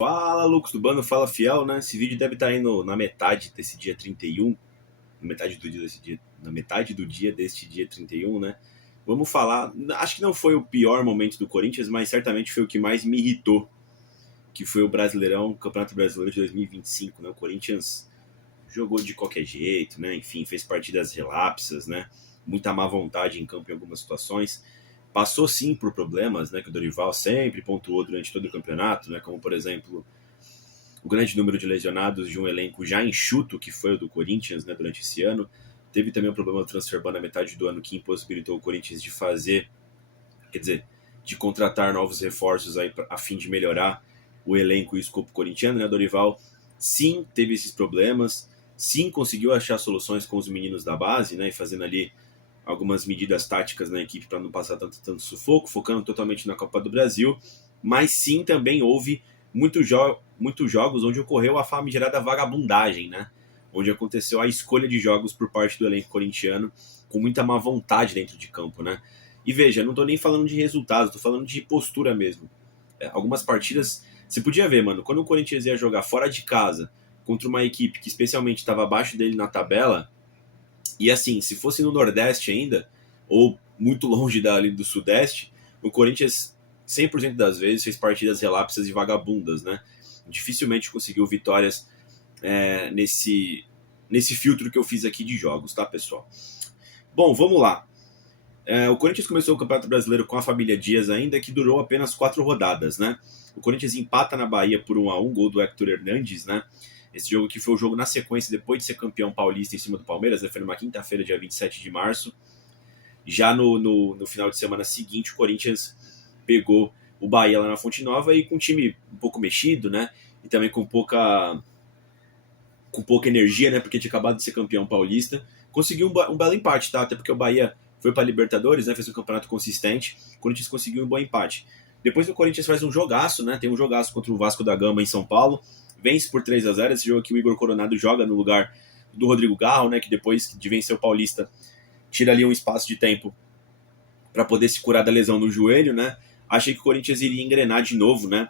Fala, Lucas do Bando, fala fiel, né? Esse vídeo deve estar indo na metade desse dia 31, na metade do dia deste dia 31, né? Vamos falar, acho que não foi o pior momento do Corinthians, mas certamente foi o que mais me irritou, que foi o Brasileirão, o Campeonato Brasileiro de 2025, né? O Corinthians jogou de qualquer jeito, né? Enfim, fez partidas relapsas, né? Muita má vontade em campo em algumas situações. Passou sim por problemas, né? Que o Dorival sempre pontuou durante todo o campeonato, né? Como, por exemplo, o grande número de lesionados de um elenco já enxuto, que foi o do Corinthians, né? Durante esse ano. Teve também o problema do transfer ban na metade do ano, que impossibilitou o Corinthians de fazer, quer dizer, de contratar novos reforços aí a fim de melhorar o elenco e o escopo corintiano, né? Dorival, sim, teve esses problemas, sim, conseguiu achar soluções com os meninos da base, né? E fazendo ali algumas medidas táticas na equipe para não passar tanto sufoco, focando totalmente na Copa do Brasil, mas sim também houve muitos jogos onde ocorreu a famigerada vagabundagem, né? Onde aconteceu a escolha de jogos por parte do elenco corintiano com muita má vontade dentro de campo, né? E veja, não tô nem falando de resultados, tô falando de postura mesmo. Algumas partidas, você podia ver, mano, quando o Corinthians ia jogar fora de casa contra uma equipe que especialmente estava abaixo dele na tabela, e assim, se fosse no Nordeste ainda, ou muito longe dali do Sudeste, o Corinthians 100% das vezes fez partidas relapsas e vagabundas, né? Dificilmente conseguiu vitórias nesse filtro que eu fiz aqui de jogos, tá, pessoal? Bom, vamos lá. O Corinthians começou o Campeonato Brasileiro com a família Dias ainda, que durou apenas 4 rodadas, né? O Corinthians empata na Bahia por 1-1, gol do Héctor Hernandes, né? Esse jogo que foi o jogo na sequência depois de ser campeão paulista em cima do Palmeiras, né? Foi numa quinta-feira, dia 27 de março. Já no final de semana seguinte, o Corinthians pegou o Bahia lá na Fonte Nova e com um time um pouco mexido, né? E também com pouca energia, né? Porque tinha acabado de ser campeão paulista. Conseguiu um belo empate, tá? Até porque o Bahia foi para a Libertadores, né? Fez um campeonato consistente. O Corinthians conseguiu um bom empate. Depois o Corinthians faz um jogaço, né? Tem um jogaço contra o Vasco da Gama em São Paulo. Vence por 3-0. Esse jogo aqui o Igor Coronado joga no lugar do Rodrigo Garro, né? Que depois de vencer o Paulista, tira ali um espaço de tempo para poder se curar da lesão no joelho, né? Achei que o Corinthians iria engrenar de novo, né?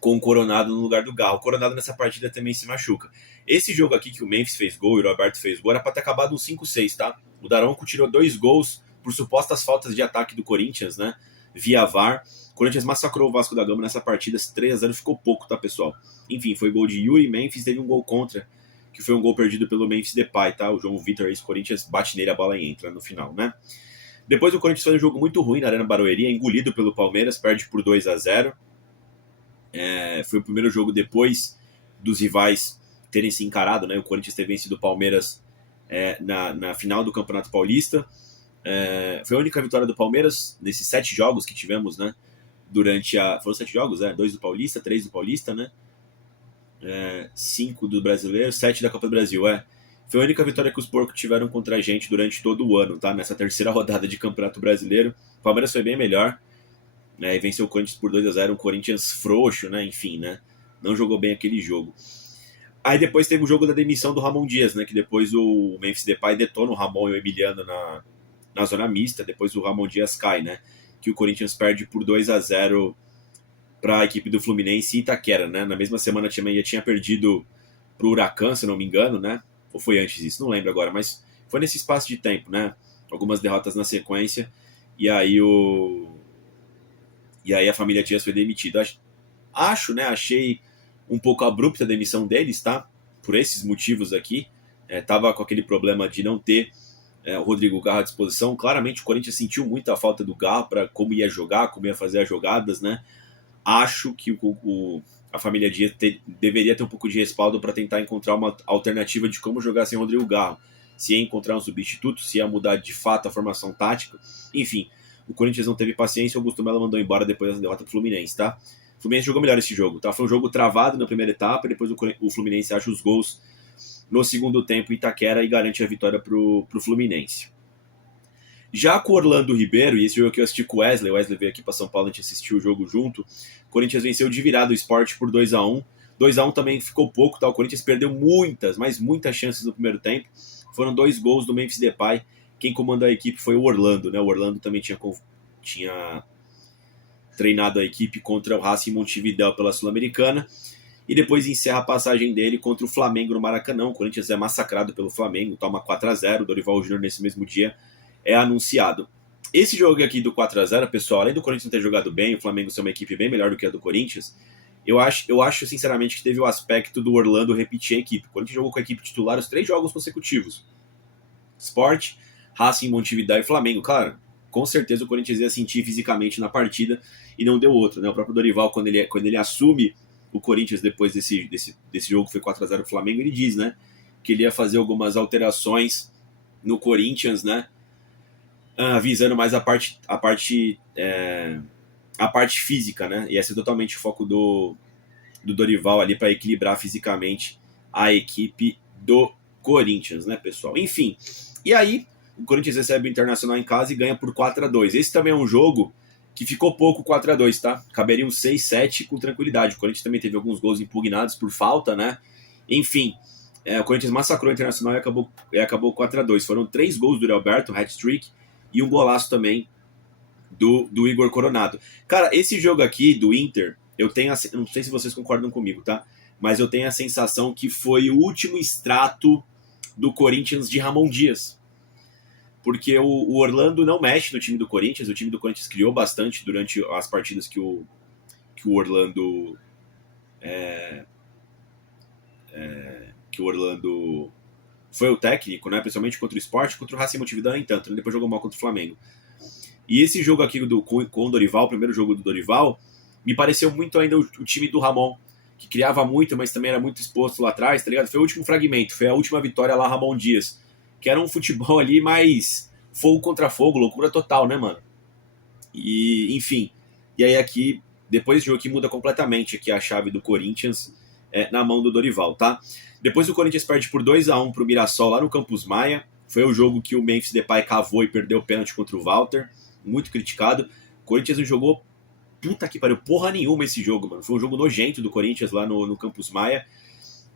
Com o Coronado no lugar do Garro. O Coronado nessa partida também se machuca. Esse jogo aqui que o Memphis fez gol e o Roberto fez gol era para ter acabado um 5-6, tá? O Daronco tirou 2 gols por supostas faltas de ataque do Corinthians, né? Via VAR. O Corinthians massacrou o Vasco da Gama nessa partida, 3-0 ficou pouco, tá, pessoal? Enfim, foi gol de Yuri, Memphis teve um gol contra, que foi um gol perdido pelo Memphis Depay, tá? O João Vitor, ex-Corinthians, bate nele, a bola entra no final, né? Depois o Corinthians faz um jogo muito ruim na Arena Barueri, engolido pelo Palmeiras, perde por 2-0. Foi o primeiro jogo depois dos rivais terem se encarado, né? O Corinthians ter vencido o Palmeiras na final do Campeonato Paulista. Foi a única vitória do Palmeiras nesses 7 jogos que tivemos, né? Foram 7 jogos, 2 do Paulista, 3 do Paulista, né? 5 do Brasileiro, 7 da Copa do Brasil, Foi a única vitória que os porcos tiveram contra a gente durante todo o ano, tá? Nessa terceira rodada de Campeonato Brasileiro. O Palmeiras foi bem melhor, né? E venceu o Corinthians por 2-0, um Corinthians frouxo, né? Enfim, né? Não jogou bem aquele jogo. Aí depois teve o jogo da demissão do Ramon Dias, né? Que depois o Memphis Depay detona o Ramon e o Emiliano na zona mista. Depois o Ramon Dias cai, né? Que o Corinthians perde por 2-0 para a equipe do Fluminense e Itaquera, né? Na mesma semana também já tinha perdido pro Huracan, se não me engano, né? Ou foi antes disso, não lembro agora, mas foi nesse espaço de tempo, né? Algumas derrotas na sequência e aí a família Dias foi demitida. Achei um pouco abrupta a demissão deles, tá? Por esses motivos aqui. Tava com aquele problema de não ter o Rodrigo Garro à disposição. Claramente o Corinthians sentiu muita falta do Garro para como ia jogar, como ia fazer as jogadas, né? Acho que a família Dias deveria ter um pouco de respaldo para tentar encontrar uma alternativa de como jogar sem Rodrigo Garro. Se ia encontrar um substituto, se ia mudar de fato a formação tática. Enfim, o Corinthians não teve paciência, o Augusto Melo mandou embora depois da derrota pro Fluminense, tá? O Fluminense jogou melhor esse jogo, tá? Foi um jogo travado na primeira etapa, depois o Fluminense acha os gols no segundo tempo em Itaquera e garante a vitória pro Fluminense. Já com o Orlando Ribeiro, e esse jogo aqui eu assisti com o Wesley veio aqui para São Paulo, a gente assistiu o jogo junto, o Corinthians venceu de virada o Sport por 2-1. 2-1 também ficou pouco, tá? O Corinthians perdeu muitas chances no primeiro tempo. Foram 2 gols do Memphis Depay. Quem comandou a equipe foi o Orlando, né? O Orlando também tinha treinado a equipe contra o Racing Montevidéu pela Sul-Americana, e depois encerra a passagem dele contra o Flamengo no Maracanã. O Corinthians é massacrado pelo Flamengo, toma 4-0, o Dorival Júnior nesse mesmo dia é anunciado. Esse jogo aqui do 4-0, pessoal, além do Corinthians ter jogado bem, o Flamengo ser uma equipe bem melhor do que a do Corinthians, eu acho sinceramente que teve o aspecto do Orlando repetir a equipe. O Corinthians jogou com a equipe titular os 3 jogos consecutivos. Sport, Racing, Montevidéu e Flamengo. Claro, com certeza o Corinthians ia sentir fisicamente na partida e não deu outro, né? O próprio Dorival, quando ele assume o Corinthians depois desse jogo que foi 4-0 pro Flamengo, ele diz, né, que ele ia fazer algumas alterações no Corinthians, né, visando mais a parte física, né, ia ser totalmente o foco do Dorival ali para equilibrar fisicamente a equipe do Corinthians, né, pessoal? Enfim, e aí o Corinthians recebe o Internacional em casa e ganha por 4-2. Esse também é um jogo que ficou pouco 4-2, tá? Caberia um 6-7 com tranquilidade. O Corinthians também teve alguns gols impugnados por falta, né? Enfim, o Corinthians massacrou o Internacional e acabou 4-2. Foram 3 gols do Alberto, hat-trick, e um golaço também do Igor Coronado. Cara, esse jogo aqui do Inter, eu não sei se vocês concordam comigo, tá? Mas eu tenho a sensação que foi o último extrato do Corinthians de Ramon Dias. Porque o Orlando não mexe no time do Corinthians, o time do Corinthians criou bastante durante as partidas que o Orlando que o Orlando foi o técnico, né? Principalmente contra o Sport, contra o Racing Montevidéu nem tanto, né? Depois jogou mal contra o Flamengo. E esse jogo aqui com o Dorival, o primeiro jogo do Dorival, me pareceu muito ainda o time do Ramon, que criava muito, mas também era muito exposto lá atrás, tá ligado? Foi o último fragmento, foi a última vitória lá, Ramon Dias, que era um futebol ali mais fogo contra fogo, loucura total, né, mano? E, enfim, e aí aqui, depois do jogo aqui muda completamente aqui a chave do Corinthians na mão do Dorival, tá? Depois o Corinthians perde por 2-1 pro Mirassol lá no Campus Maia, foi o jogo que o Memphis Depay cavou e perdeu o pênalti contra o Walter, muito criticado. O Corinthians não jogou puta que pariu, porra nenhuma esse jogo, mano. Foi um jogo nojento do Corinthians lá no Campus Maia.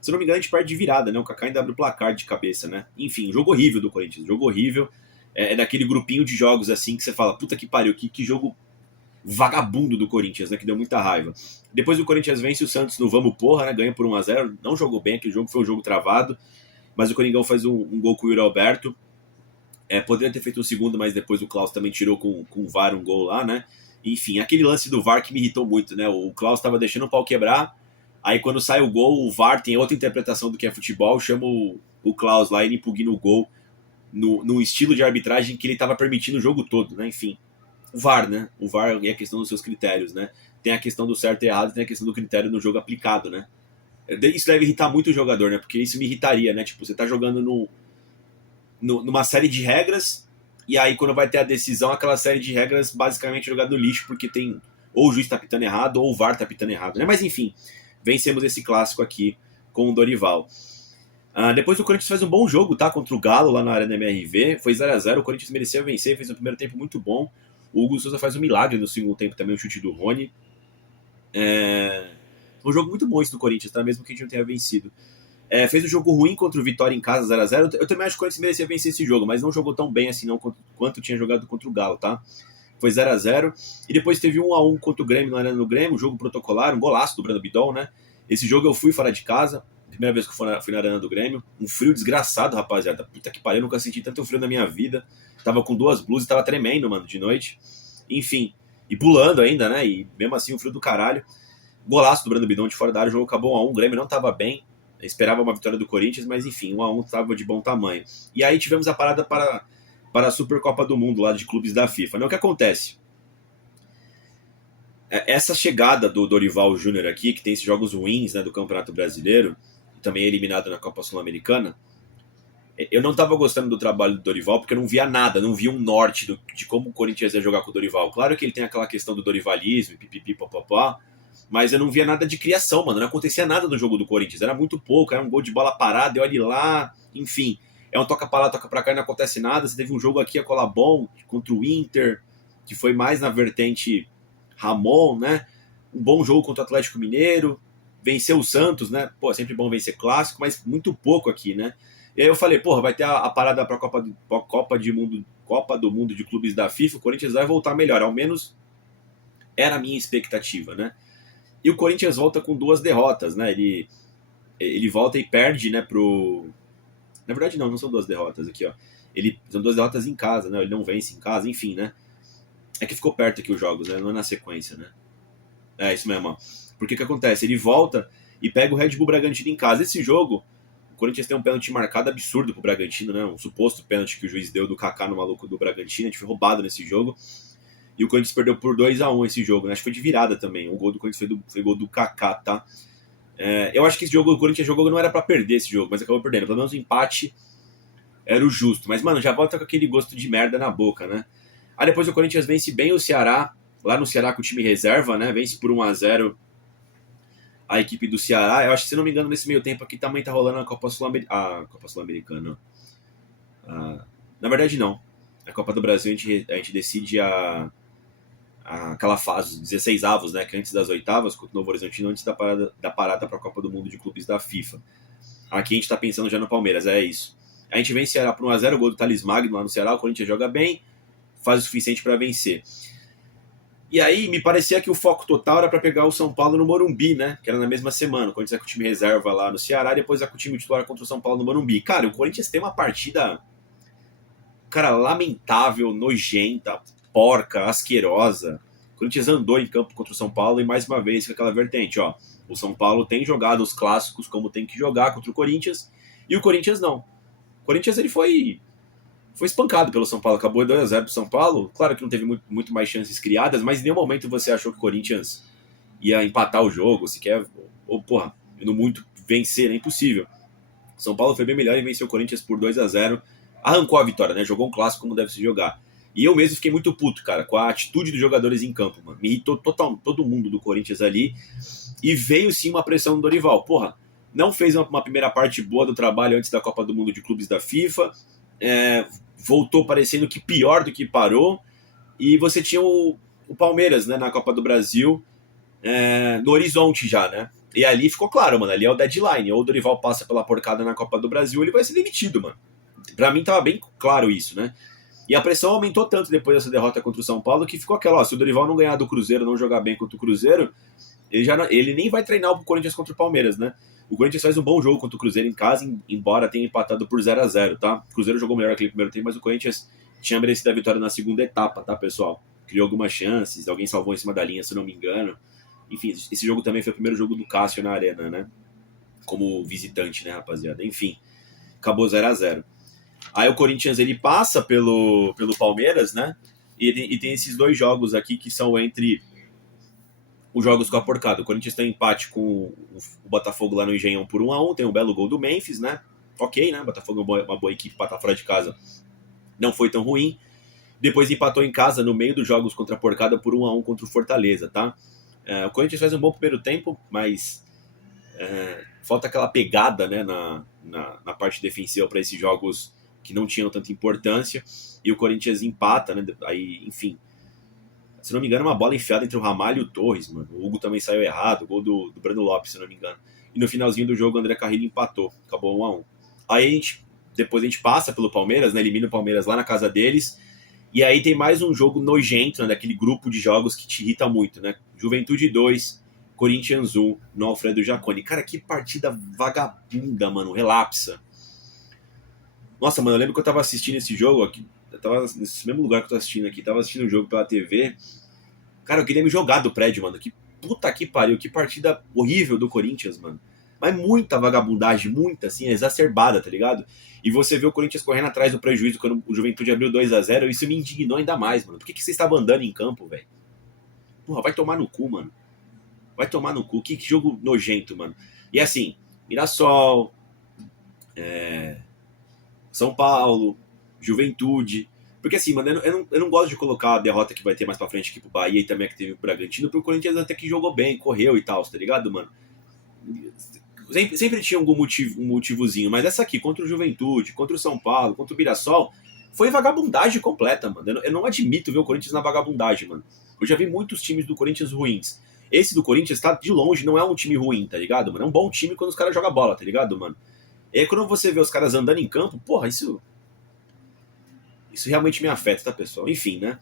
Se não me engano, a gente perde de virada, né? O Kaká ainda abre o placar de cabeça, né? Enfim, jogo horrível do Corinthians, jogo horrível. É daquele grupinho de jogos assim que você fala, puta que pariu, que jogo vagabundo do Corinthians, né? Que deu muita raiva. Depois o Corinthians vence o Santos no Vamos Porra, né? Ganha por 1-0. Não jogou bem aquele jogo, foi um jogo travado. Mas o Coringão faz um gol com o Yuri Alberto. Poderia ter feito um segundo, mas depois o Klaus também tirou com o VAR um gol lá, né? Enfim, aquele lance do VAR que me irritou muito, né? O Klaus estava deixando o pau quebrar, aí quando sai o gol, o VAR tem outra interpretação do que é futebol, chama o Klaus lá e ele impugna o gol num estilo de arbitragem que ele estava permitindo o jogo todo, né? Enfim, o VAR, né? O VAR é a questão dos seus critérios, né? Tem a questão do certo e errado, tem a questão do critério no jogo aplicado, né? Isso deve irritar muito o jogador, né? Porque isso me irritaria, né? Tipo, você tá jogando numa série de regras, e aí quando vai ter a decisão, aquela série de regras basicamente jogada no lixo, porque tem ou o juiz tá pitando errado, ou o VAR tá pitando errado, né? Mas enfim, vencemos esse clássico aqui com o Dorival. Depois o Corinthians faz um bom jogo, tá? Contra o Galo lá na Arena MRV, foi 0-0, o Corinthians merecia vencer, fez um primeiro tempo muito bom. O Hugo Souza faz um milagre no segundo tempo também, o chute do Rony. Um jogo muito bom esse do Corinthians, tá? Mesmo que a gente não tenha vencido. Fez um jogo ruim contra o Vitória em casa, 0-0. Eu também acho que o Corinthians merecia vencer esse jogo, mas não jogou tão bem assim não quanto tinha jogado contra o Galo, tá? Foi 0-0. E depois teve 1-1 contra o Grêmio na Arena do Grêmio, um jogo protocolar, um golaço do Brando Bidol, né? Esse jogo eu fui fora de casa, primeira vez que eu fui na Arena do Grêmio. Um frio desgraçado, rapaziada. Puta que pariu, eu nunca senti tanto frio na minha vida. Tava com 2 blusas, tava tremendo, mano, de noite. Enfim, e pulando ainda, né? E mesmo assim, um frio do caralho. Golaço do Brando Bidol de fora da área, o jogo acabou 1-1. O Grêmio não tava bem. Eu esperava uma vitória do Corinthians, mas enfim, 1-1 estava de bom tamanho. E aí tivemos a parada para a Supercopa do Mundo lá de clubes da FIFA. Não, o que acontece? Essa chegada do Dorival Júnior aqui, que tem esses jogos ruins, né, do Campeonato Brasileiro, e também é eliminado na Copa Sul-Americana, eu não estava gostando do trabalho do Dorival, porque eu não via nada, não via um norte de como o Corinthians ia jogar com o Dorival. Claro que ele tem aquela questão do dorivalismo, pipipi, papapá, mas eu não via nada de criação, mano. Não acontecia nada no jogo do Corinthians. Era muito pouco, era um gol de bola parada, e olha lá, enfim. É um toca pra lá, toca pra cá e não acontece nada. Você teve um jogo aqui a Colabom contra o Inter, que foi mais na vertente Ramon, né? Um bom jogo contra o Atlético Mineiro. Venceu o Santos, né? Pô, é sempre bom vencer clássico, mas muito pouco aqui, né? E aí eu falei, porra, vai ter a parada pra Copa do Mundo de Clubes da FIFA, o Corinthians vai voltar melhor, ao menos era a minha expectativa, né? E o Corinthians volta com 2 derrotas, né? Ele volta e perde, né, pro... Na verdade, não são 2 derrotas aqui, ó. São 2 derrotas em casa, né? Ele não vence em casa, enfim, né? É que ficou perto aqui os jogos, né? Não é na sequência, né? É isso mesmo, ó. Porque o que acontece? Ele volta e pega o Red Bull Bragantino em casa. Esse jogo, o Corinthians tem um pênalti marcado absurdo pro Bragantino, né? Um suposto pênalti que o juiz deu do Kaká no maluco do Bragantino. A gente foi roubado nesse jogo. E o Corinthians perdeu por 2-1 esse jogo, né? Acho que foi de virada também. O gol do Corinthians foi gol do Kaká, tá? Eu acho que esse jogo, o Corinthians jogou, não era pra perder esse jogo, mas acabou perdendo. Pelo menos o empate era o justo. Mas, mano, já volta com aquele gosto de merda na boca, né? Aí depois o Corinthians vence bem o Ceará, lá no Ceará com o time reserva, né? Vence por 1-0 a equipe do Ceará. Eu acho que, se não me engano, nesse meio tempo aqui também tá rolando a Copa Sul-Americana. Na verdade, não. A Copa do Brasil a gente decide aquela fase, os 16 avos, né? Que é antes das oitavas, contra o Novo Horizontino, antes da parada para a Copa do Mundo de Clubes da FIFA. Aqui a gente tá pensando já no Palmeiras, é isso. A gente vence o Ceará por 1-0, o gol do Thales Magno lá no Ceará, o Corinthians joga bem, faz o suficiente para vencer. E aí me parecia que o foco total era para pegar o São Paulo no Morumbi, né? Que era na mesma semana. O Corinthians vai com o time reserva lá no Ceará, depois vai com o time titular contra o São Paulo no Morumbi. Cara, o Corinthians tem uma partida, cara, lamentável, nojenta, porca, asquerosa. O Corinthians andou em campo contra o São Paulo e mais uma vez com aquela vertente, ó. O São Paulo tem jogado os clássicos como tem que jogar contra o Corinthians e o Corinthians não. O Corinthians ele foi espancado pelo São Paulo, acabou 2-0 pro São Paulo. Claro que não teve muito mais chances criadas, mas em nenhum momento você achou que o Corinthians ia empatar o jogo, sequer, ou porra, indo muito vencer, é impossível. São Paulo foi bem melhor e venceu o Corinthians por 2-0, arrancou a vitória, né? Jogou um clássico como deve se jogar. E eu mesmo fiquei muito puto, cara, com a atitude dos jogadores em campo, mano. Me irritou todo mundo do Corinthians ali. E veio sim uma pressão do Dorival. Porra, não fez uma primeira parte boa do trabalho antes da Copa do Mundo de Clubes da FIFA. Voltou parecendo que pior do que parou. E você tinha o Palmeiras, né, na Copa do Brasil, no horizonte já, né? E ali ficou claro, mano, ali é o deadline. Ou o Dorival passa pela porcada na Copa do Brasil, ele vai ser demitido, mano. Pra mim tava bem claro isso, né? E a pressão aumentou tanto depois dessa derrota contra o São Paulo que ficou aquela, ó, se o Dorival não ganhar do Cruzeiro, não jogar bem contra o Cruzeiro, ele nem vai treinar o Corinthians contra o Palmeiras, né? O Corinthians faz um bom jogo contra o Cruzeiro em casa, embora tenha empatado por 0-0, tá? O Cruzeiro jogou melhor aquele primeiro tempo, mas o Corinthians tinha merecido a vitória na segunda etapa, tá, pessoal? Criou algumas chances, alguém salvou em cima da linha, se não me engano. Enfim, esse jogo também foi o primeiro jogo do Cássio na Arena, né? Como visitante, né, rapaziada? Enfim, acabou 0-0. Aí o Corinthians, ele passa pelo Palmeiras, né? E tem esses 2 jogos aqui que são entre os jogos com a porcada. O Corinthians tem empate com o Botafogo lá no Engenhão por 1-1, tem um belo gol do Memphis, né? Ok, né? O Botafogo é uma boa equipe para estar fora de casa. Não foi tão ruim. Depois empatou em casa no meio dos jogos contra a porcada por 1-1 contra o Fortaleza, tá? O Corinthians faz um bom primeiro tempo, mas falta aquela pegada, né, na parte defensiva para esses jogos que não tinham tanta importância. E o Corinthians empata, né? Aí, enfim, se não me engano, uma bola enfiada entre o Ramalho e o Torres, mano. O Hugo também saiu errado, o gol do Breno Lopes, se não me engano. E no finalzinho do jogo, o André Carrillo empatou, acabou 1-1. Aí depois a gente passa pelo Palmeiras, né? Elimina o Palmeiras lá na casa deles. E aí tem mais um jogo nojento, né? Daquele grupo de jogos que te irrita muito, né? Juventude 2, Corinthians 1, no Alfredo Jaconi. Cara, que partida vagabunda, mano. Relapsa. Nossa, mano, eu lembro que eu tava assistindo esse jogo aqui. Eu tava nesse mesmo lugar que eu tô assistindo aqui. Tava assistindo o jogo pela TV. Cara, eu queria me jogar do prédio, mano. Que puta que pariu. Que partida horrível do Corinthians, mano. Mas muita vagabundagem, muita, assim, exacerbada, tá ligado? E você vê o Corinthians correndo atrás do prejuízo quando o Juventude abriu 2-0. Isso me indignou ainda mais, mano. Por que você estava andando em campo, velho? Porra, vai tomar no cu, mano. Vai tomar no cu. Que jogo nojento, mano. E assim, Mirassol, São Paulo, Juventude. Porque assim, mano, eu não gosto de colocar a derrota que vai ter mais pra frente aqui pro Bahia e também a que teve pro Bragantino, porque o Corinthians até que jogou bem, correu e tal, tá ligado, mano? Sempre tinha algum um motivozinho, mas essa aqui, contra o Juventude, contra o São Paulo, contra o Mirassol, foi vagabundagem completa, mano. Eu não admito ver o Corinthians na vagabundagem, mano. Eu já vi muitos times do Corinthians ruins. Esse do Corinthians tá de longe, não é um time ruim, tá ligado, mano? É um bom time quando os caras jogam bola, tá ligado, mano? E aí quando você vê os caras andando em campo, porra, isso realmente me afeta, tá, pessoal? Enfim, né?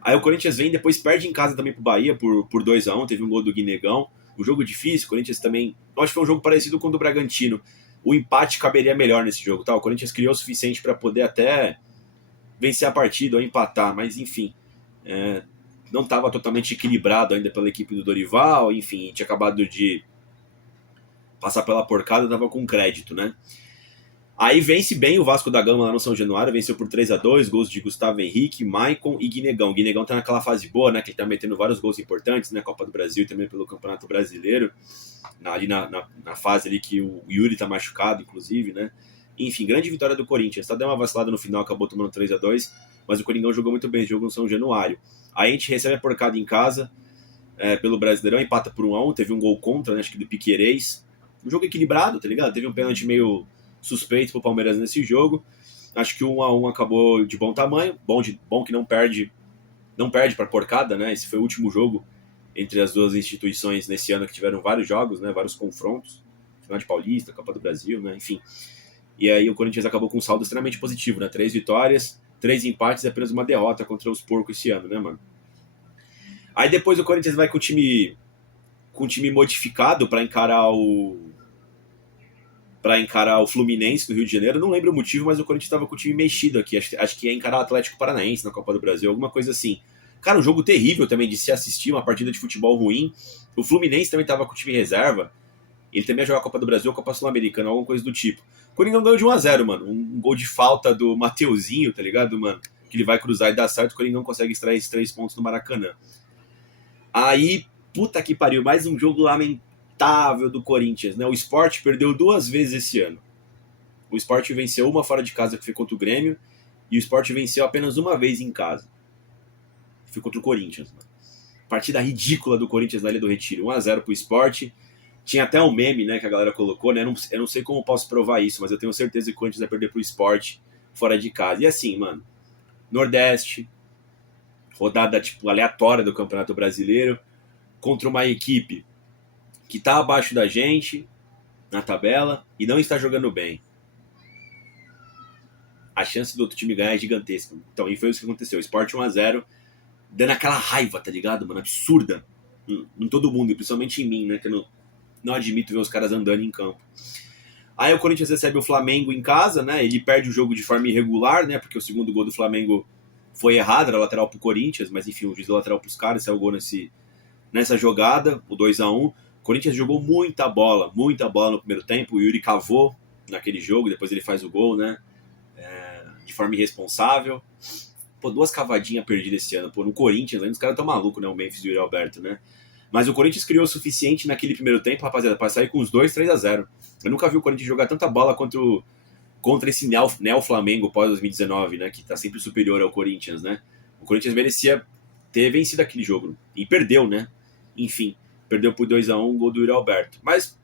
Aí o Corinthians vem, depois perde em casa também pro Bahia por 2-1, teve um gol do Guinegão. Um jogo difícil, o Corinthians também... Acho que foi um jogo parecido com o do Bragantino. O empate caberia melhor nesse jogo, tá? O Corinthians criou o suficiente para poder até vencer a partida ou empatar, mas enfim, não estava totalmente equilibrado ainda pela equipe do Dorival, enfim, tinha acabado de passar pela porcada, estava com crédito, né? Aí vence bem o Vasco da Gama lá no São Januário, venceu por 3-2, gols de Gustavo Henrique, Maicon e Guinegão. Guinegão tá naquela fase boa, né, que ele tá metendo vários gols importantes, né, Copa do Brasil e também pelo Campeonato Brasileiro, ali na fase ali que o Yuri tá machucado, inclusive, né. Enfim, grande vitória do Corinthians, só deu uma vacilada no final, acabou tomando 3-2, mas o Coringão jogou muito bem esse jogo no São Januário. Aí a gente recebe a porcada em casa, pelo Brasileirão, empata por 1-1, teve um gol contra, né, acho que do Piquerez. Um jogo equilibrado, tá ligado? Teve um pênalti meio suspeito pro Palmeiras nesse jogo. Acho que o 1-1 acabou de bom tamanho, bom que não perde para porcada, né? Esse foi o último jogo entre as duas instituições nesse ano que tiveram vários jogos, né? Vários confrontos, final de Paulista, Copa do Brasil, né? Enfim. E aí o Corinthians acabou com um saldo extremamente positivo, né? 3 vitórias, 3 empates e apenas uma derrota contra os porcos esse ano, né, mano? Aí depois o Corinthians vai com o time modificado para encarar o Fluminense no Rio de Janeiro. Não lembro o motivo, mas o Corinthians estava com o time mexido aqui. Acho que ia encarar o Atlético Paranaense na Copa do Brasil, alguma coisa assim. Cara, um jogo terrível também de se assistir, uma partida de futebol ruim. O Fluminense também estava com o time reserva. Ele também ia jogar a Copa do Brasil ou a Copa Sul-Americana, alguma coisa do tipo. O Coringão ganhou de 1-0, mano. Um gol de falta do Mateuzinho, tá ligado, mano? Que ele vai cruzar e dá certo, o Coringão consegue extrair esses 3 pontos no Maracanã. Aí, puta que pariu, mais um jogo lamentável do Corinthians, né? O Sport perdeu 2 vezes esse ano. O Sport venceu uma fora de casa, que foi contra o Grêmio, e o Sport venceu apenas uma vez em casa. Foi contra o Corinthians, mano. Partida ridícula do Corinthians na Ilha do Retiro. 1-0 pro Sport. Tinha até um meme, né, que a galera colocou, né? Eu não sei como eu posso provar isso, mas eu tenho certeza que o Corinthians vai perder pro Sport fora de casa. E assim, mano, Nordeste, rodada, tipo, aleatória do Campeonato Brasileiro, contra uma equipe que tá abaixo da gente na tabela e não está jogando bem. A chance do outro time ganhar é gigantesca. Então, e foi isso que aconteceu. Sport 1-0, dando aquela raiva, tá ligado, mano? Absurda. Em todo mundo, e principalmente em mim, né? Que eu não admito ver os caras andando em campo. Aí o Corinthians recebe o Flamengo em casa, né? Ele perde o jogo de forma irregular, né? Porque o segundo gol do Flamengo foi errado, era lateral pro Corinthians, mas enfim, o juiz deu lateral pros caras, saiu o gol nessa jogada, o 2-1. O Corinthians jogou muita bola no primeiro tempo. O Yuri cavou naquele jogo, depois ele faz o gol, né? De forma irresponsável. Pô, 2 cavadinhas perdidas esse ano. Pô, no Corinthians, ainda os caras tão malucos, né? O Memphis e o Yuri Alberto, né? Mas o Corinthians criou o suficiente naquele primeiro tempo, rapaziada, pra sair com os 2, 3-0. Eu nunca vi o Corinthians jogar tanta bola contra esse Neo-Flamengo pós-2019, né? Que tá sempre superior ao Corinthians, né? O Corinthians merecia ter vencido aquele jogo. E perdeu, né? Enfim, perdeu por 2-1, um gol do Yuri Alberto. Mas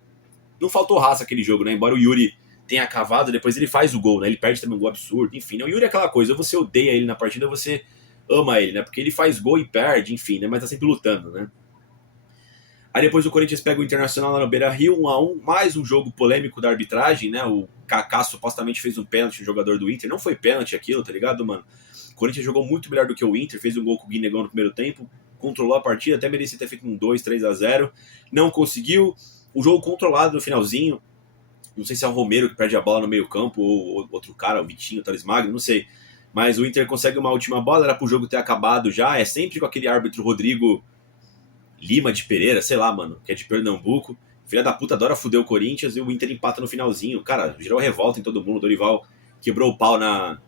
não faltou raça aquele jogo, né? Embora o Yuri tenha cavado, depois ele faz o gol, né? Ele perde também um gol absurdo. Enfim, né? O Yuri é aquela coisa, ou você odeia ele na partida, ou você ama ele, né? Porque ele faz gol e perde, enfim, né? Mas tá sempre lutando, né? Aí depois o Corinthians pega o Internacional lá no Beira-Rio, 1-1, mais um jogo polêmico da arbitragem, né? O Kaká supostamente fez um pênalti no jogador do Inter. Não foi pênalti aquilo, tá ligado, mano? O Corinthians jogou muito melhor do que o Inter, fez um gol com o Guinegão no primeiro tempo, controlou a partida, até merecia ter feito um 2, 3-0. Não conseguiu. O jogo controlado no finalzinho. Não sei se é o Romero que perde a bola no meio campo, ou outro cara, o Vitinho, o Thales Magno, não sei. Mas o Inter consegue uma última bola, era pro jogo ter acabado já. É sempre com aquele árbitro Rodrigo Lima de Pereira, sei lá, mano, que é de Pernambuco. Filha da puta adora fuder o Corinthians e o Inter empata no finalzinho. Cara, gerou revolta em todo mundo. O Dorival quebrou o pau na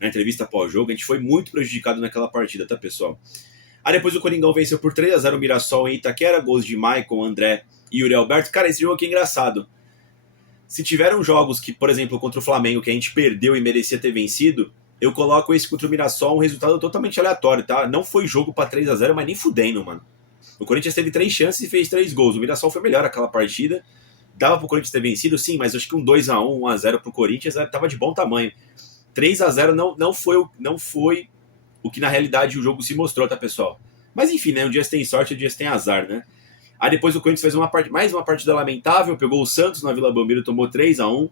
entrevista pós-jogo. A gente foi muito prejudicado naquela partida, tá, pessoal? Aí depois o Coringão venceu por 3-0 o Mirassol em Itaquera, gols de Maicon, André e Yuri Alberto. Cara, esse jogo aqui é engraçado. Se tiveram jogos que, por exemplo, contra o Flamengo, que a gente perdeu e merecia ter vencido, eu coloco esse contra o Mirassol um resultado totalmente aleatório, tá? Não foi jogo pra 3-0, mas nem fudendo, mano. O Corinthians teve 3 chances e fez 3 gols. O Mirassol foi melhor aquela partida. Dava pro Corinthians ter vencido, sim, mas acho que um 2-1, 1-0 pro Corinthians tava de bom tamanho. 3-0 não foi o que na realidade o jogo se mostrou, tá, pessoal? Mas enfim, né? Um dia você tem sorte, um dia você tem azar, né? Aí depois o Corinthians fez mais uma partida lamentável, pegou o Santos na Vila Belmiro, tomou 3-1.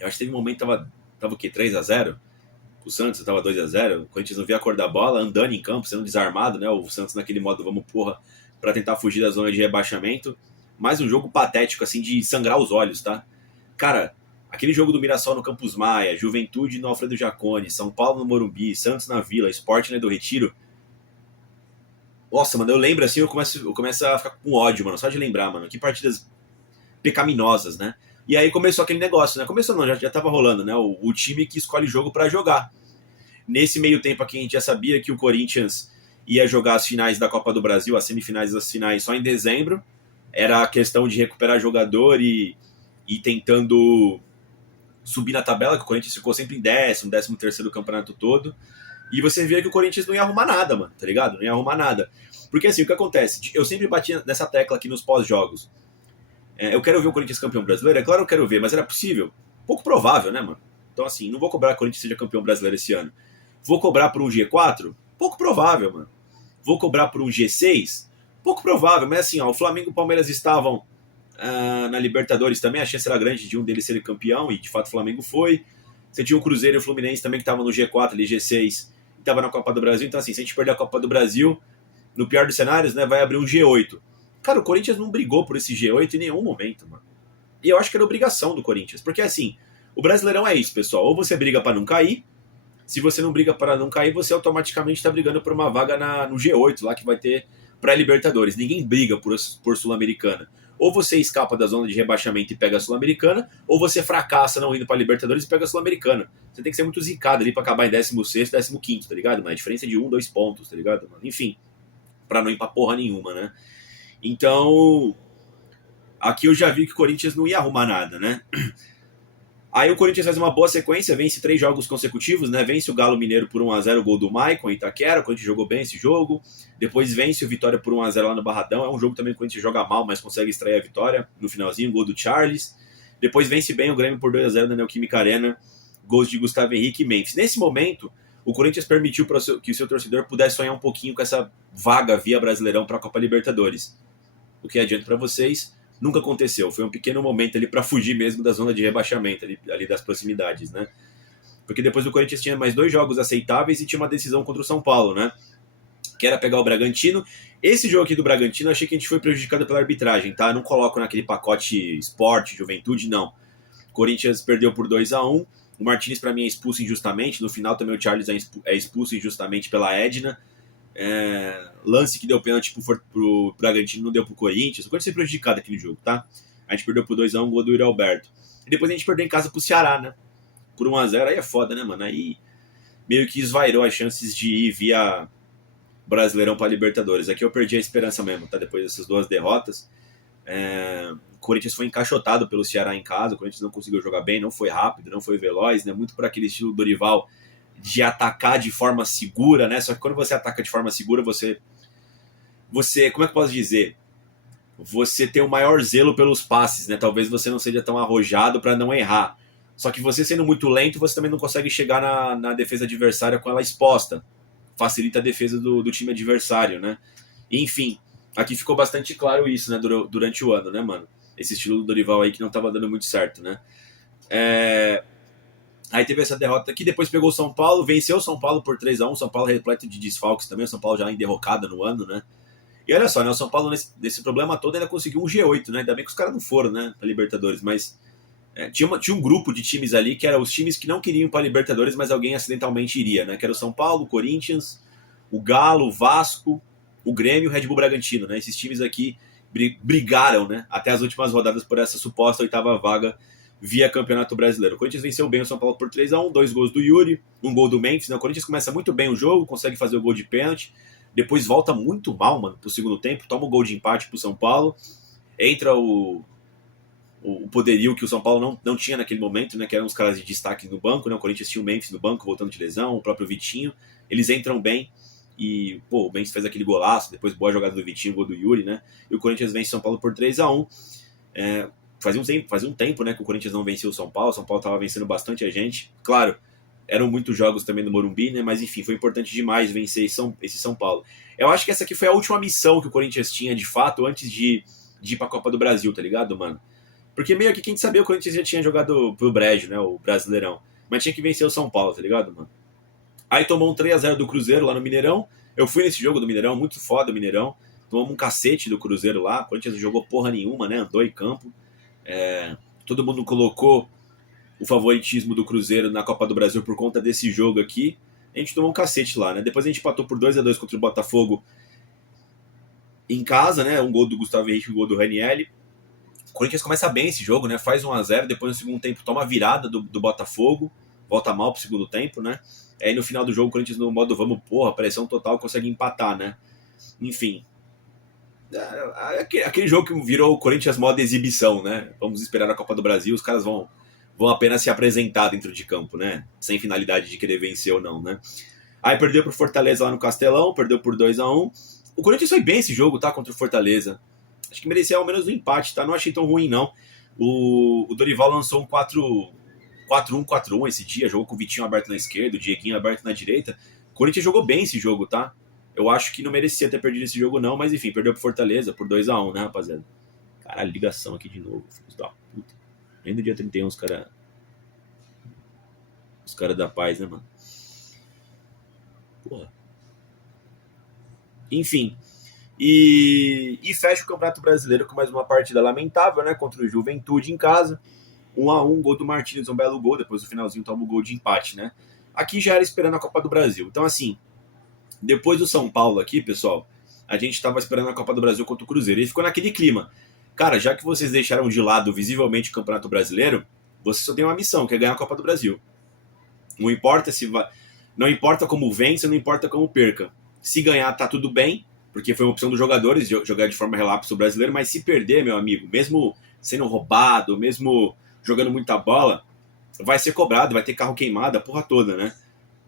Eu acho que teve um momento que tava o quê? 3-0? o Santos, tava 2-0, o Corinthians não via a cor da bola, andando em campo, sendo desarmado, né? O Santos naquele modo vamos porra, pra tentar fugir da zona de rebaixamento. Mais um jogo patético, assim, de sangrar os olhos, tá? Cara, aquele jogo do Mirassol no Campus Maia, Juventude no Alfredo Jaconi, São Paulo no Morumbi, Santos na Vila, Sport né, do Retiro. Nossa, mano, eu lembro assim, eu começo a ficar com ódio, mano, só de lembrar, mano. Que partidas pecaminosas, né? E aí começou aquele negócio, né? Começou não, já tava rolando, né? O time que escolhe jogo pra jogar. Nesse meio tempo aqui a gente já sabia que o Corinthians ia jogar as finais da Copa do Brasil, as semifinais e as finais só em dezembro. Era a questão de recuperar jogador e tentando subir na tabela, que o Corinthians ficou sempre em 13º do campeonato todo. E você via que o Corinthians não ia arrumar nada, mano, tá ligado? Não ia arrumar nada. Porque assim, o que acontece? Eu sempre bati nessa tecla aqui nos pós-jogos. Eu quero ver o Corinthians campeão brasileiro? É claro que eu quero ver, mas era possível? Pouco provável, né, mano? Então assim, não vou cobrar que o Corinthians seja campeão brasileiro esse ano. Vou cobrar por um G4? Pouco provável, mano. Vou cobrar por um G6? Pouco provável, mas assim, ó, o Flamengo e o Palmeiras estavam na Libertadores também, a chance era grande de um deles ser campeão, e de fato o Flamengo foi. Você tinha o Cruzeiro e o Fluminense também que estavam no G4, ali, G6, e estava na Copa do Brasil. Então assim, se a gente perder a Copa do Brasil, no pior dos cenários, né, vai abrir um G8. Cara, o Corinthians não brigou por esse G8 em nenhum momento, mano. E eu acho que era obrigação do Corinthians, porque assim, o Brasileirão é isso, pessoal, ou você briga para não cair. Se você não briga para não cair, você automaticamente está brigando por uma vaga no G8, lá que vai ter pré-Libertadores. Ninguém briga por Sul-Americana. Ou você escapa da zona de rebaixamento e pega a Sul-Americana, ou você fracassa não indo para Libertadores e pega a Sul-Americana. Você tem que ser muito zicado ali para acabar em 16º, 15º, tá ligado? Mas a diferença é de 2 pontos, tá ligado? Enfim, para não ir pra porra nenhuma, né? Então, aqui eu já vi que o Corinthians não ia arrumar nada, né? Aí o Corinthians faz uma boa sequência, vence 3 jogos consecutivos, né? Vence o Galo Mineiro por 1-0, gol do Maicon em Itaquera, o Corinthians jogou bem esse jogo. Depois vence o Vitória por 1-0 lá no Barradão, é um jogo também que o Corinthians joga mal, mas consegue extrair a vitória no finalzinho, gol do Charles. Depois vence bem o Grêmio por 2-0 na Neoquímica Arena, gols de Gustavo Henrique e Memphis. Nesse momento, o Corinthians permitiu que o seu torcedor pudesse sonhar um pouquinho com essa vaga via Brasileirão para a Copa Libertadores. O que adianto para vocês, nunca aconteceu. Foi um pequeno momento ali para fugir mesmo da zona de rebaixamento, ali das proximidades, né? Porque depois o Corinthians tinha mais 2 jogos aceitáveis e tinha uma decisão contra o São Paulo, né? Que era pegar o Bragantino. Esse jogo aqui do Bragantino, eu achei que a gente foi prejudicado pela arbitragem, tá? Eu não coloco naquele pacote esporte, juventude, não. O Corinthians perdeu por 2-1. O Martínez, para mim, é expulso injustamente. No final também o Charles é expulso injustamente pela Edna. Lance que deu pênalti pro Bragantino, não deu pro Corinthians. O Corinthians foi prejudicado aquele jogo, tá? A gente perdeu por 2-1, gol do Yuri Alberto. E depois a gente perdeu em casa pro Ceará, né? Por 1-0, aí é foda, né, mano? Aí meio que esvairou as chances de ir via Brasileirão pra Libertadores. Aqui eu perdi a esperança mesmo, tá? Depois dessas 2 derrotas. O Corinthians foi encaixotado pelo Ceará em casa. O Corinthians não conseguiu jogar bem, não foi rápido, não foi veloz, né? Muito por aquele estilo Dorival de atacar de forma segura, né? Só que quando você ataca de forma segura, você como é que eu posso dizer? Você tem o maior zelo pelos passes, né? Talvez você não seja tão arrojado para não errar. Só que você sendo muito lento, você também não consegue chegar na defesa adversária com ela exposta. Facilita a defesa do time adversário, né? Enfim, aqui ficou bastante claro isso, né? Durante o ano, né, mano? Esse estilo do Dorival aí que não tava dando muito certo, né? Aí teve essa derrota aqui, depois pegou o São Paulo, venceu o São Paulo por 3-1, São Paulo repleto de desfalques também, o São Paulo já em derrocada no ano, né? E olha só, né, o São Paulo nesse problema todo ainda conseguiu um G8, né? Ainda bem que os caras não foram, né, pra Libertadores, mas tinha um grupo de times ali que eram os times que não queriam pra Libertadores, mas alguém acidentalmente iria, né? Que era o São Paulo, o Corinthians, o Galo, o Vasco, o Grêmio e o Red Bull Bragantino, né? Esses times aqui brigaram, né, até as últimas rodadas por essa suposta 8ª vaga via Campeonato Brasileiro. O Corinthians venceu bem o São Paulo por 3-1, 2 gols do Yuri, um gol do Memphis, né? O Corinthians começa muito bem o jogo, consegue fazer o gol de pênalti, depois volta muito mal, mano, pro segundo tempo, toma o gol de empate pro São Paulo, entra o poderio que o São Paulo não tinha naquele momento, né, que eram os caras de destaque no banco, né? O Corinthians tinha o Memphis no banco, voltando de lesão, o próprio Vitinho, eles entram bem, e, pô, o Memphis fez aquele golaço, depois boa jogada do Vitinho, gol do Yuri, né? E o Corinthians vence o São Paulo por 3-1. Fazia um tempo, né, que o Corinthians não venceu o São Paulo estava vencendo bastante a gente. Claro, eram muitos jogos também no Morumbi, né, mas enfim, foi importante demais vencer esse São Paulo. Eu acho que essa aqui foi a última missão que o Corinthians tinha, de fato, antes de ir pra Copa do Brasil, tá ligado, mano? Porque meio que quem sabia, o Corinthians já tinha jogado pro Brejo, né, o Brasileirão. Mas tinha que vencer o São Paulo, tá ligado, mano? Aí tomou um 3-0 do Cruzeiro lá no Mineirão. Eu fui nesse jogo do Mineirão, muito foda o Mineirão. Tomamos um cacete do Cruzeiro lá. O Corinthians jogou porra nenhuma, né? Andou em campo. Todo mundo colocou o favoritismo do Cruzeiro na Copa do Brasil por conta desse jogo aqui. A gente tomou um cacete lá, né? Depois a gente empatou por 2-2 contra o Botafogo em casa, né? Um gol do Gustavo Henrique e um gol do Ranieri. O Corinthians começa bem esse jogo, né? Faz 1-0, depois no segundo tempo toma a virada do Botafogo, volta mal pro segundo tempo, né? Aí no final do jogo o Corinthians no modo vamos, porra, pressão total, consegue empatar, né? Enfim. Aquele jogo que virou o Corinthians modo exibição, né? Vamos esperar a Copa do Brasil, os caras vão apenas se apresentar dentro de campo, né? Sem finalidade de querer vencer ou não, né? Aí perdeu pro Fortaleza lá no Castelão, perdeu por 2-1. O Corinthians foi bem esse jogo, tá? Contra o Fortaleza. Acho que merecia ao menos um empate, tá? Não achei tão ruim, não. O Dorival lançou um 4-1-4-1 esse dia, jogou com o Vitinho aberto na esquerda, o Dieguinho aberto na direita. O Corinthians jogou bem esse jogo, tá? Eu acho que não merecia ter perdido esse jogo, não, mas enfim, perdeu pro Fortaleza por 2-1, né, rapaziada? Caralho, ligação aqui de novo, filhos da puta. Nem no dia 31 os caras da paz, né, mano? Porra. Enfim. E fecha o Campeonato Brasileiro com mais uma partida lamentável, né? Contra o Juventude em casa. 1-1, gol do Martins, um belo gol. Depois no finalzinho toma o gol de empate, né? Aqui já era esperando a Copa do Brasil. Então, assim, depois do São Paulo aqui, pessoal, a gente tava esperando a Copa do Brasil contra o Cruzeiro. E ficou naquele clima. Cara, já que vocês deixaram de lado visivelmente o Campeonato Brasileiro, vocês só têm uma missão, que é ganhar a Copa do Brasil. Não importa se vai... Não importa como vence, não importa como perca. Se ganhar, tá tudo bem, porque foi uma opção dos jogadores jogar de forma relapso o brasileiro, mas se perder, meu amigo, mesmo sendo roubado, mesmo jogando muita bola, vai ser cobrado, vai ter carro queimado, a porra toda, né?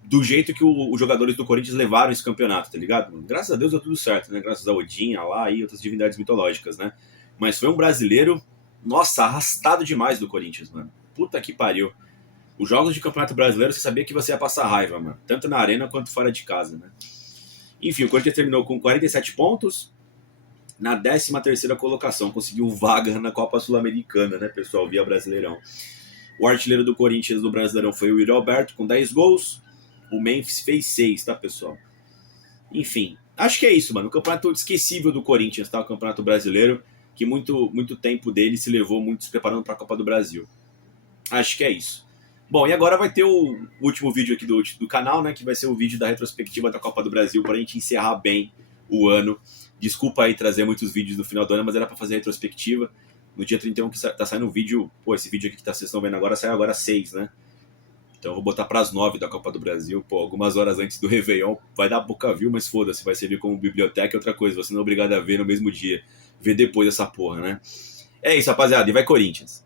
Do jeito que os jogadores do Corinthians levaram esse campeonato, tá ligado? Graças a Deus deu tudo certo, né? Graças a Odin, Alá e outras divindades mitológicas, né? Mas foi um brasileiro, nossa, arrastado demais do Corinthians, mano. Puta que pariu. Os jogos de campeonato brasileiro, você sabia que você ia passar raiva, mano. Tanto na arena quanto fora de casa, né? Enfim, o Corinthians terminou com 47 pontos na 13ª colocação. Conseguiu vaga na Copa Sul-Americana, né, pessoal? Via Brasileirão. O artilheiro do Corinthians no Brasileirão foi o Yuri Alberto, com 10 gols. O Memphis fez 6, tá, pessoal? Enfim, acho que é isso, mano. O campeonato esquecível do Corinthians, tá? O campeonato brasileiro, que muito tempo dele se levou muito se preparando para a Copa do Brasil. Acho que é isso. Bom, e agora vai ter o último vídeo aqui do canal, né? Que vai ser o vídeo da retrospectiva da Copa do Brasil, para a gente encerrar bem o ano. Desculpa aí trazer muitos vídeos no final do ano, mas era para fazer a retrospectiva. No dia 31 que tá saindo um vídeo... Pô, esse vídeo aqui que vocês estão vendo agora, sai agora às 6, né? Então eu vou botar para as 9 da Copa do Brasil. Pô, algumas horas antes do Réveillon. Vai dar pouca view, mas foda-se. Vai servir como biblioteca e outra coisa. Você não é obrigado a ver no mesmo dia. Ver depois essa porra, né? É isso, rapaziada. E vai Corinthians!